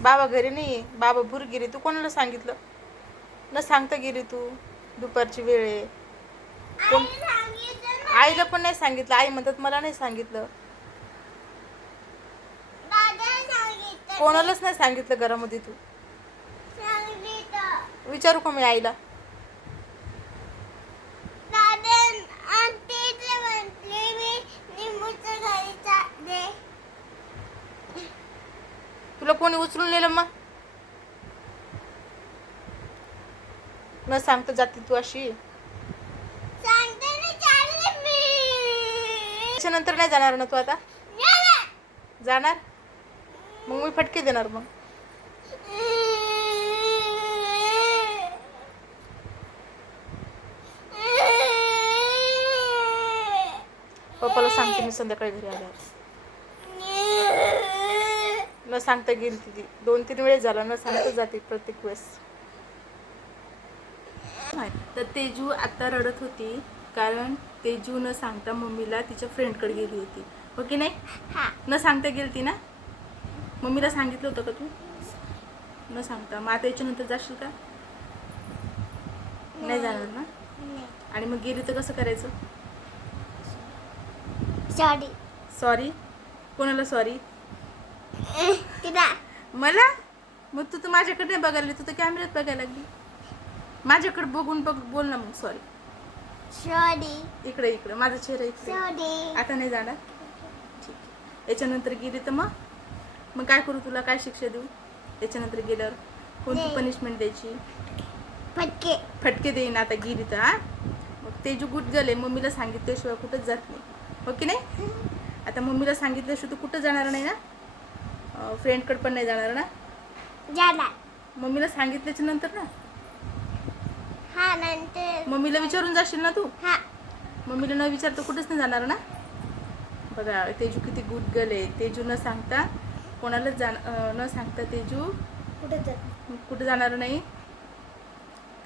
बाबा घरी नाही, बाबा भूर गेली. तू कोणाला सांगितलं? न सांगता गेली तू. दुपारची वेळ आहे. कोण? आईला पण नाही सांगितलं. आई म्हणतात मला नाही सांगितलं. कोणालाच नाही सांगितलं घरामध्ये तू. विचारू का मी आईला? तुला कोणी उचलून नेलं मग? न सांगता जाते तू अशी. त्याच्यानंतर नाही जाणार ना तू आता? जाणार मग मी फटके देणार. मग पप्पाला सांगते मी संध्याकाळी घरी आल्यावर. न सांगता गेली ती 2-3 वेळेस झाला. न सांगता जाते प्रत्येक वेळेस. तर तेजू आता रडत होती कारण तेजू न सांगता मम्मीला तिच्या फ्रेंडकडे गेली होती. हो की नाही? न सांगता गेली ती ना. मम्मीला सांगितलं होतं का तू? न सांगता. मग आता याच्यानंतर जाशील का? नाही जाणार ना. आणि मग गेली तर कसं करायचं? सॉरी. सॉरी कोणाला सॉरी? तिला. मला? मग तू तर माझ्याकडे नाही बघायला, तू तर कॅमेऱ्यात बघायला लागली. माझ्याकडे बघून बोल ना मग सॉरी. सॉरी. इकडे इकडे माझा चेहरा इकडे. सॉरी. आता नाही जाणार. ठीक आहे. याच्यानंतर गेली तर मग काय करू? तुला काय शिक्षा देऊ? याच्यानंतर गेल्यावर कोणती पनिशमेंट द्यायची? फटके देईन आता गेली तर. हा मग तेजू गुड गेले. मम्मीला सांगितल्याशिवाय कुठंच जात नाही. हो की नाही? आता मम्मीला सांगितल्याशिवाय तू कुठं जाणार नाही ना. फ्रेंडकडे पण नाही जाणार ना. जाणार. मम्मीला सांगितल्याच्या नंतर ना. हा नंतर. मम्मीला विचारून जाशील ना तू. हा. मम्मीला न विचारता कुठंच नाही जाणार ना. बघा तेजू किती गुड गर्ल आहे. तेजू न सांगता कोणालाच न सांगता तेजू कुठं जाणार नाही.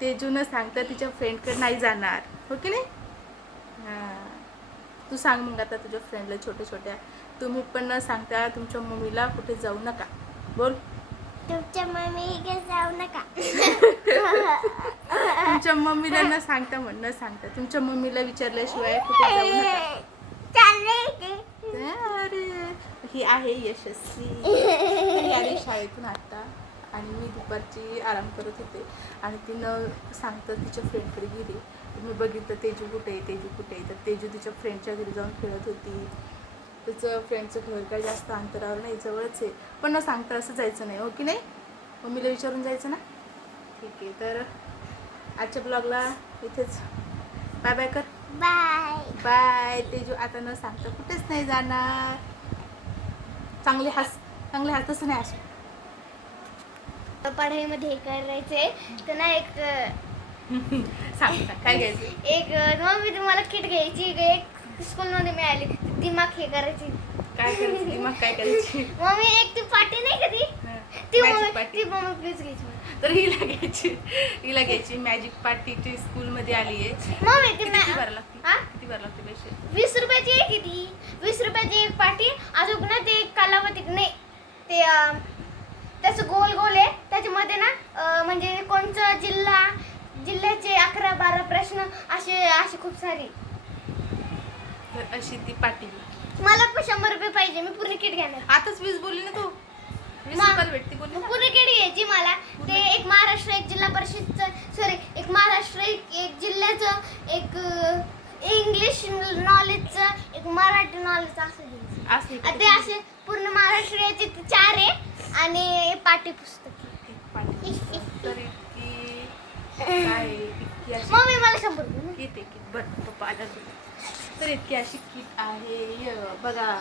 तेजू न सांगता तिच्या फ्रेंडकडे नाही जाणार. हो की नाही? हां. तू सांग मग आता तुझ्या फ्रेंडला छोट्या तुम्ही पण न सांगता तुमच्या मम्मीला कुठे जाऊ नका. बोल. तुमच्या मम्मीकडे जाऊ नका. तुमच्या मम्मीला न सांगता न सांगता तुमच्या मम्मीला विचारल्याशिवाय कुठे जाऊ नका. अरे ही आहे यशस्वी. ही आली शाळेतून आता आणि मी दुपारची आराम करत होते आणि ती न सांगता तिच्या फ्रेंडकडे गेली. तुम्ही बघितलं तेजू कुठे आहे. तर तेजू तिच्या फ्रेंडच्या घरी जाऊन खेळत होती. तिचं फ्रेंडचं घर काही जास्त अंतरावर नाही, जवळच आहे. पण न सांगता असं जायचं नाही. हो की नाही? मम्मीला विचारून जायचं ना. ठीक आहे. तर आजच्या ब्लॉगला इथेच बाय बाय कर. बाय. तेजू आता न सांगता कुठेच नाही जाणार. चांगले हस तसं नाही असं. पढाईमध्ये हे करायचंय तर ना एक सांग काय घ्यायचं. एक मम्मी तुम्हाला किट घ्यायची. एक स्कूलमध्ये मिळाली. दिमाग हे करायची. काय करायचं? दिमाग काय करायची? मम्मी एक ती पाटी नाही कधी ती मम्मी प्लीज घ्यायची. तर हिला घ्यायची मॅजिक पार्टीची स्कूलमध्ये आली आहे. मम्मी ती किती भरायला लागते? किती भरायला लागते पैसे? 20 रुपयाची एक ती 20 रुपयाची एक पाटी. अजून ना ते कालावधी नाही ते त्याचं गोल आहे. त्याच्यामध्ये ना म्हणजे कोणचा जिल्ह्याचे 11-12 प्रश्न असे खूप सारे. तर अशी ती पाटी. मला पण 100 रुपये पाहिजे. मी पूर्ण किट घेणार. आताच 20 बोलली ना तू. 20 रुपयाला भेटते बोलली ना. पूर्ण किट घ्यायची मला. ते एक महाराष्ट्र एक जिल्हा परिषदचं सॉरी एक महाराष्ट्र एक जिल्ह्याचं एक इंग्लिश नॉलेजचं एक मराठी नॉलेजचं असं घ्यायचं. ते असे पूर्ण महाराष्ट्राचे 4 आहे आणि पाठ्यपुस्तक. मम्मी मला 100 रुपये. किट आहे. बरं पप्पा आला. तर इतकी अशी किट आहे बघा.